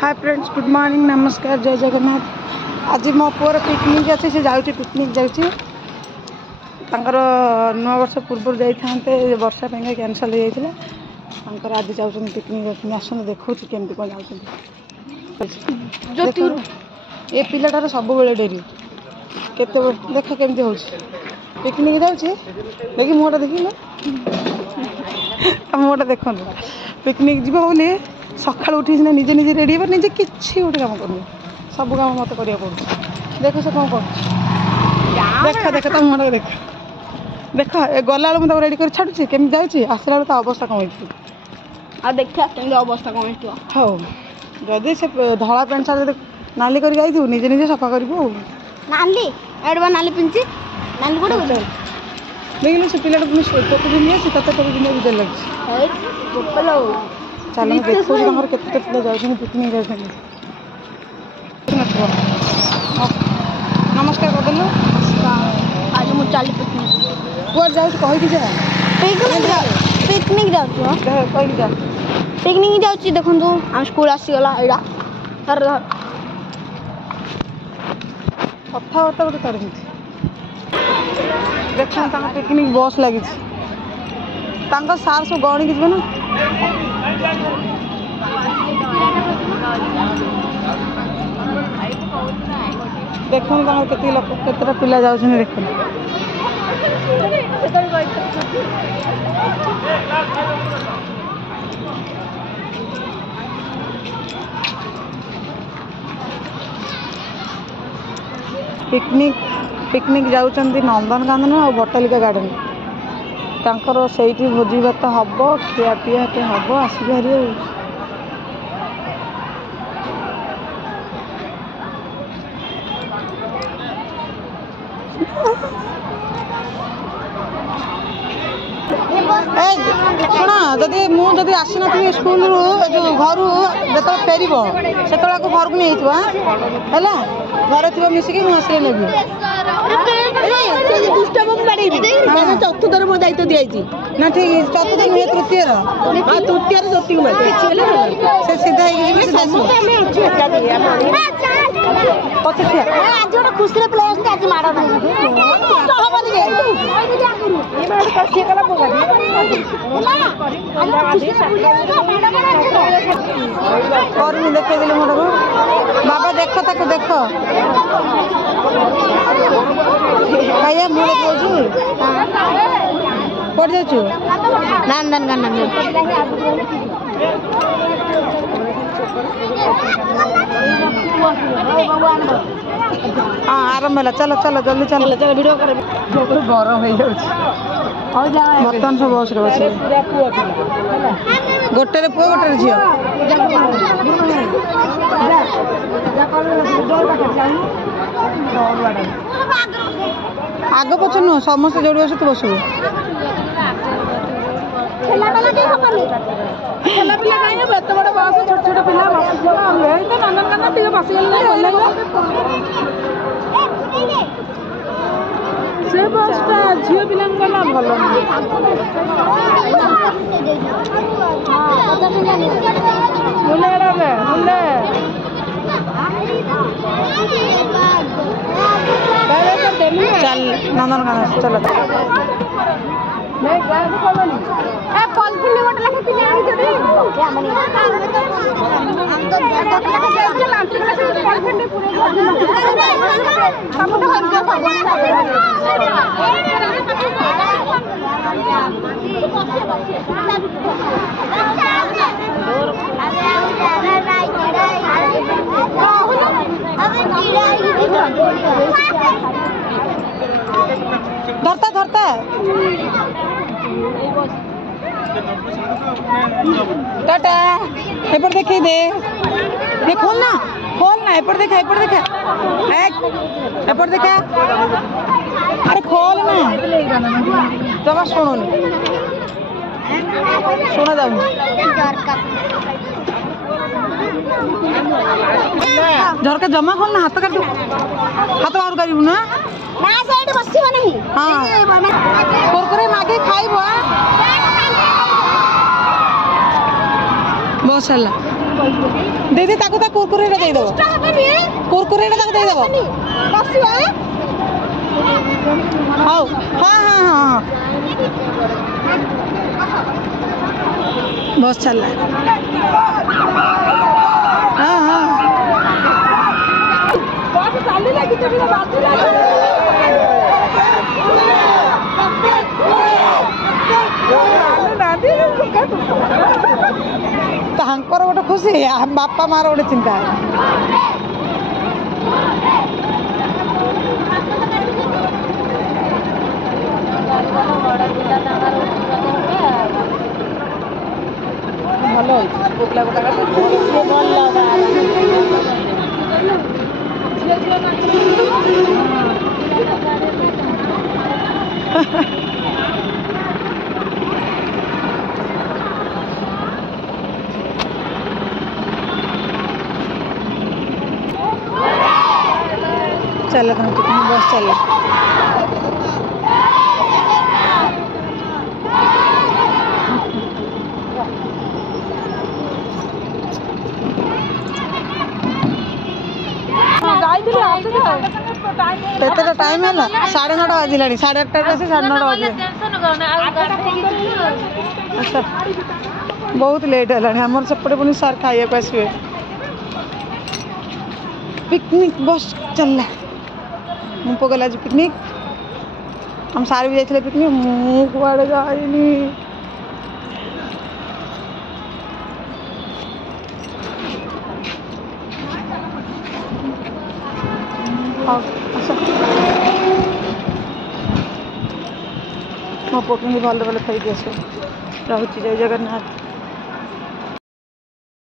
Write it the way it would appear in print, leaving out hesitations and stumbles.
Hi friends, good morning, नमस्कार, जय जगन्नाथ। आज मो पुअर पिकनिक अच्छे से जाऊँगी, पिकनिक जाऊँगी। नुआ वर्ष पूर्व जाते वर्षा पे कैनसल हो जाता। आज जाऊँ पिकनिक आसते देखो केमती कौन जाऊँ। ये पिलाटार सब डेरी केते देख केमती हो पिकनिक जाऊँगी। देखी मुहटा देखिए मुहटा देखो पिकनिक जीव बोली सकाल उठी निजे निजे रेडी हे निजे किसी गोटे कम कर सब कम मत करा पड़े। देख से कौन कर देख देख तुम मुहटा देख देख गला मुझे रेडी कर छाड़ुची केमी जाऊँगी आसला बेल अवस्था कम हो देखिए अवस्था कम हो जदि से धला पैंट सार्ट नाली कर निजे निजे सफा करूँ नाली एडवा नाली पिंची नाली कोड देखिए से पिला तोते दिन आसी तोते तोते दिन भी लगे चल देखो केते पिला जाऊँ पिकनिक जाऊँ। नमस्कार करदेलु आज मुझे चली पिकनिक कुआ जाऊँ कही जा पिकनिक जाऊँ कही जा पिकनिक जाऊँ। देखो आम स्कूल आसीगला यहाँ धर धर कथबार्ता गोटे कर देख पिकनिक बस लगी सार सब गणी की ना देखो केते लोक केतेटा पिला जाउछन देखो पिकनिक जाउछन्ती नंदनकानन और बटालिका गार्डन तांकर सेठी भोजी भात हम खिया पिया हम आसबारी शुण जदि मुझे आसी नी स्कूल जो घर जो फेर से घर को नहीं घर थी मिसिकी मुझे नेबी चतुर्थ मो दायित्व दिखाई ना ठीक चतुर्थ नुहे तृतीय से सीधा आज गोटे खुशी प्लेस आज माड़ नहीं देखे दिल मोटा बाबा देख ताक देख भैया मुझे पड़ जाऊ नंदनकानन हाँ आरंभ है चलो चलो जल्दी चलो चलो वीडियो कर गरम हो बर्तमान सब बस बस गोटे पुआ गोटे झी आग पछ नुह समस्त जोड़ी बस तू बसबू एत बड़ बस छोट छोट पिला नंदनकानन बसगले से बसटा झील पिला भल चल नंदनकानन चलो धरता धरता टाटा एपर देखी दे खोल ना एपर देखा एपर देखा अरे खोल ना जमा शुणुनि शुणा जाऊँ झरका जमा खोल ना हाथ काट हाथ बाहर करू ना हाँ कुरकुरे मागे खाइब बस है दे ताको ता कुरकुरे रे दे दो कुरकुरे रे ताको दे दो हां हां हां हां बस चल रहा है हाँ हाँ ତାଙ୍କର ଗୋଟେ ଖୁସି ବାପା ମାର ଗୋଟେ ଚିନ୍ତା ଭଲ चल बस चल କେତେଟା ଟାଇମ୍ ହେଲା 9:30 ବାଜିଲାଣି 8:30 ଆସି 9:30 ବାଜିଲାଣି ଆଚ୍ଛା ବହୁତ ଲେଟ୍ ହେଲାଣି ଆମର ସେପଟେ ପୁଣି ସାର୍ ଖାଇବାକୁ ଆସିବେ पिकनिक बस चलला मुझे गला पिकनिक हम सारे भी जाते पिकनिक मुझे जाइनी मो पिकनिक भल भल खाई आस रही जय जगन्नाथ।